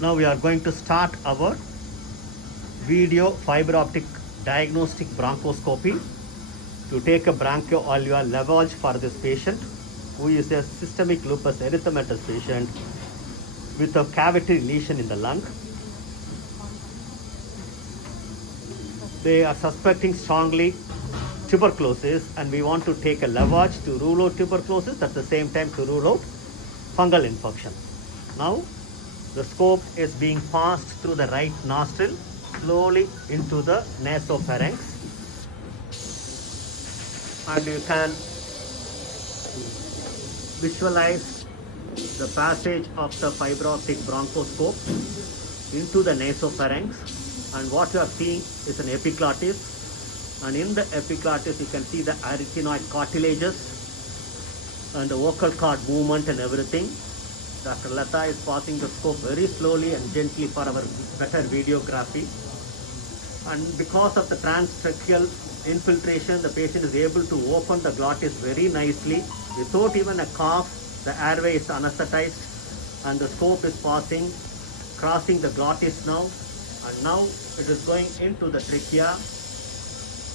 Now we are going to start our video fiber optic diagnostic bronchoscopy to take a bronchoalveolar lavage for this patient who is a systemic lupus erythematous patient with a cavity lesion in the lung. They are suspecting strongly tuberculosis and we want to take a lavage to rule out tuberculosis, at the same time to rule out fungal infection. Now the scope is being passed through the right nostril slowly into the nasopharynx, and you can visualize the passage of the fiber optic bronchoscope into the nasopharynx, and what you are seeing is an epiglottis, and in the epiglottis you can see the arytenoid cartilages and the vocal cord movement and everything. Dr. Lata is passing the scope very slowly and gently for our better videography. And because of the transtracheal infiltration, the patient is able to open the glottis very nicely without even a cough. The airway is anesthetized and the scope is passing, crossing the glottis now. And now it is going into the trachea.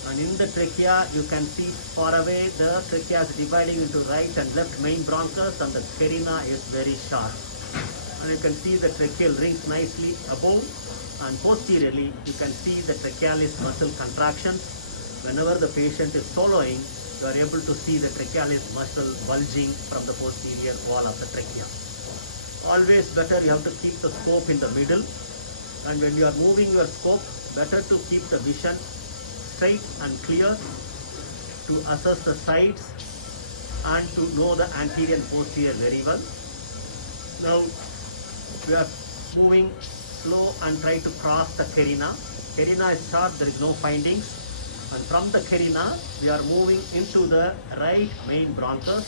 And in the trachea, you can see far away the trachea is dividing into right and left main bronchus, and the carina is very sharp. And you can see the tracheal rings nicely above, and posteriorly you can see the trachealis muscle contractions. Whenever the patient is swallowing, you are able to see the trachealis muscle bulging from the posterior wall of the trachea. Always better you have to keep the scope in the middle, and when you are moving your scope, better to keep the vision straight and clear to assess the sides and to know the anterior and posterior very well. Now we are moving slow and try to cross the carina. Carina is sharp, there is no findings, and from the carina we are moving into the right main bronchus,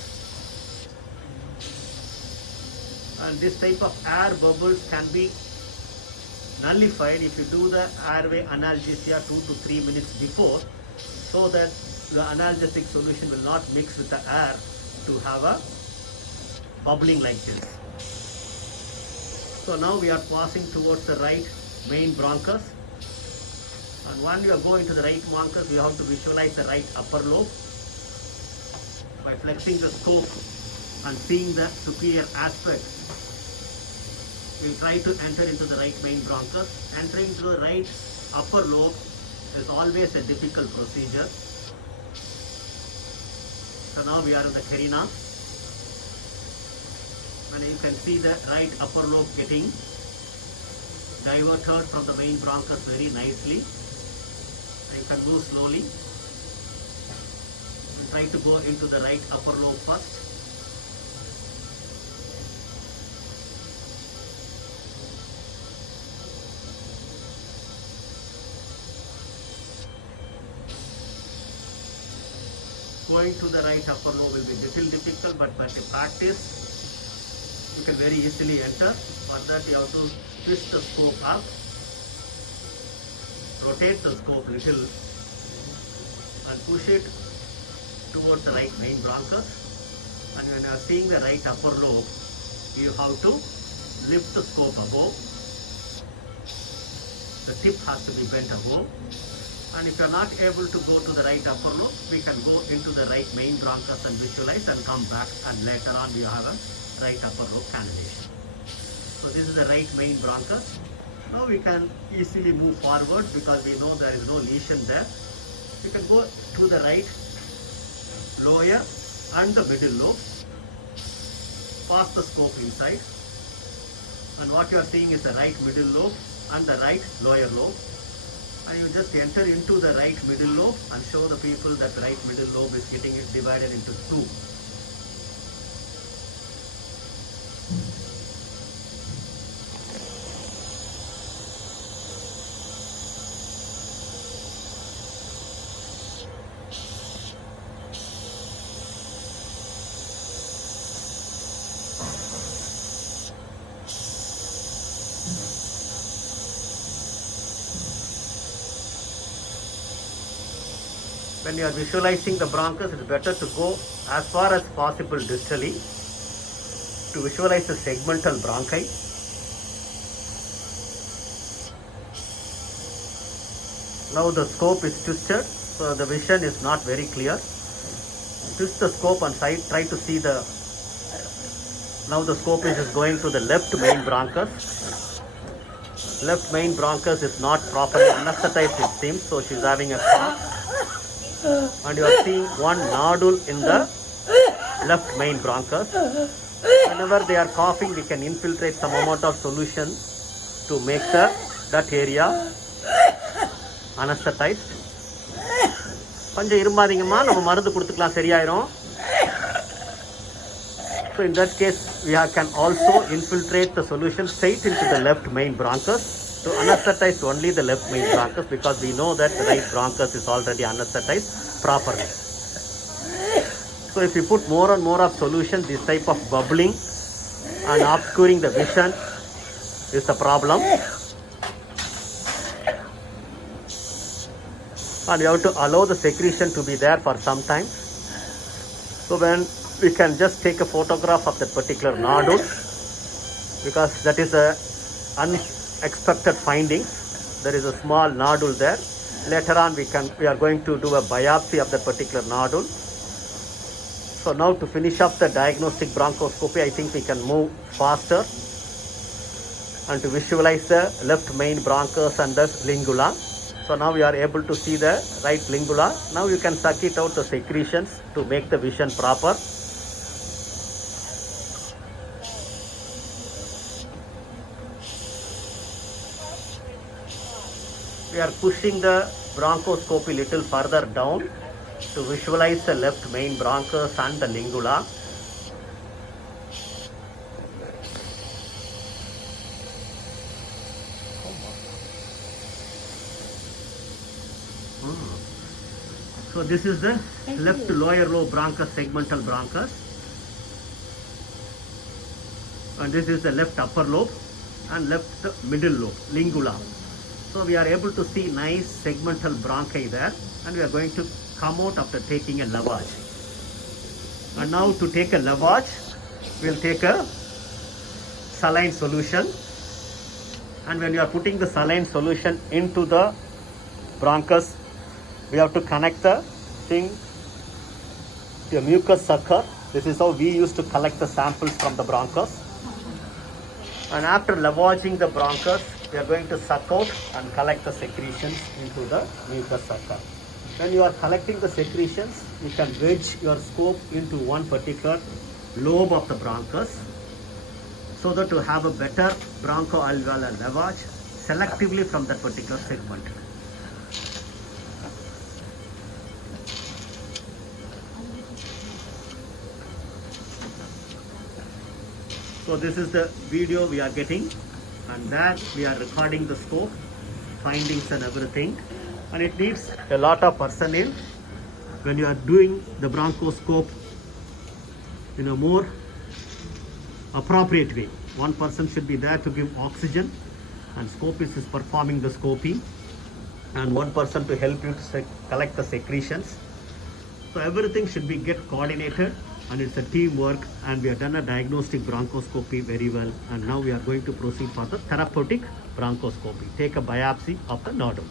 and this type of air bubbles can be nullified if you do the airway analgesia 2 to 3 minutes before, so that the analgesic solution will not mix with the air to have a bubbling like this. So now we are passing towards the right main bronchus, and when you are going to the right bronchus, you have to visualize the right upper lobe by flexing the scope and seeing the superior aspect. We try to enter into the right main bronchus. Entering to the right upper lobe is always a difficult procedure. So now we are in the carina, and you can see the right upper lobe getting diverted from the main bronchus very nicely. You can move slowly and try to go into the right upper lobe first. Going to the right upper lobe will be little difficult, but by practice you can very easily enter. For that you have to twist the scope up, rotate the scope little and push it towards the right main bronchus. And when you are seeing the right upper lobe, you have to lift the scope above. The tip has to be bent above. And if you are not able to go to the right upper lobe, we can go into the right main bronchus and visualize and come back, and later on we have a right upper lobe cannulation. So this is the right main bronchus. Now we can easily move forward because we know there is no lesion there. We can go to the right lower and the middle lobe, pass the scope inside, and what you are seeing is the right middle lobe and the right lower lobe. And you just enter into the right middle lobe and show the people that the right middle lobe is getting it divided into two. When you are visualizing the bronchus, it is better to go as far as possible distally to visualize the segmental bronchi. Now the scope is twisted, so the vision is not very clear. Twist the scope and try to see the. Now the scope is going to the left main bronchus. Left main bronchus is not properly anesthetized, it seems, so she's having a cough. And you are seeing one nodule in the left main bronchus. Whenever they are coughing, we can infiltrate some amount of solution to make that area anesthetized. கொஞ்சம் இருமாதீங்கம்மா, நம்ம மருந்து கொடுத்துக்கலாம், சரியாயிரும். So in that case, we can also infiltrate the solution straight into the left main bronchus to anesthetize only the left main bronchus, because we know that the right bronchus is already anesthetized properly. So if you put more and more of solution, this type of bubbling and obscuring the vision is the problem. And you have to allow the secretion to be there for some time. So when we can just take a photograph of that particular nodule, because that is a unexpected finding. There is a small nodule there. Later on we are going to do a biopsy of that particular nodule. So now to finish up the diagnostic bronchoscopy, I think we can move faster and to visualize the left main bronchus and the lingula. So now we are able to see the right lingula. Now you can suck it out the secretions to make the vision proper. We are pushing the bronchoscopy little further down to visualize the left main bronchus and the lingula. So this is the left lower lobe bronchus, segmental bronchus, and this is the left upper lobe and left middle lobe, lingula. So we are able to see nice segmental bronchi there, and we are going to come out after taking a lavage. And now to take a lavage, we will take a saline solution, and when you are putting the saline solution into the bronchus, we have to connect the thing to a mucus sucker. This is how we used to collect the samples from the bronchus. And after lavaging the bronchus, we are going to suck out and collect the secretions into the mucus sucker. When you are collecting the secretions, you can wedge your scope into one particular lobe of the bronchus, so that to have a better bronchoalveolar lavage selectively from that particular segment. So this is the video we are getting, and there we are recording the scope, findings and everything. And it needs a lot of personnel when you are doing the bronchoscope in a more appropriate way. One person should be there to give oxygen, and scopist is performing the scoping, and one person to help you to collect the secretions. So everything should be get coordinated, and it's a teamwork, and we have done a diagnostic bronchoscopy very well, and now we are going to proceed for the therapeutic bronchoscopy. Take a biopsy of the nodule.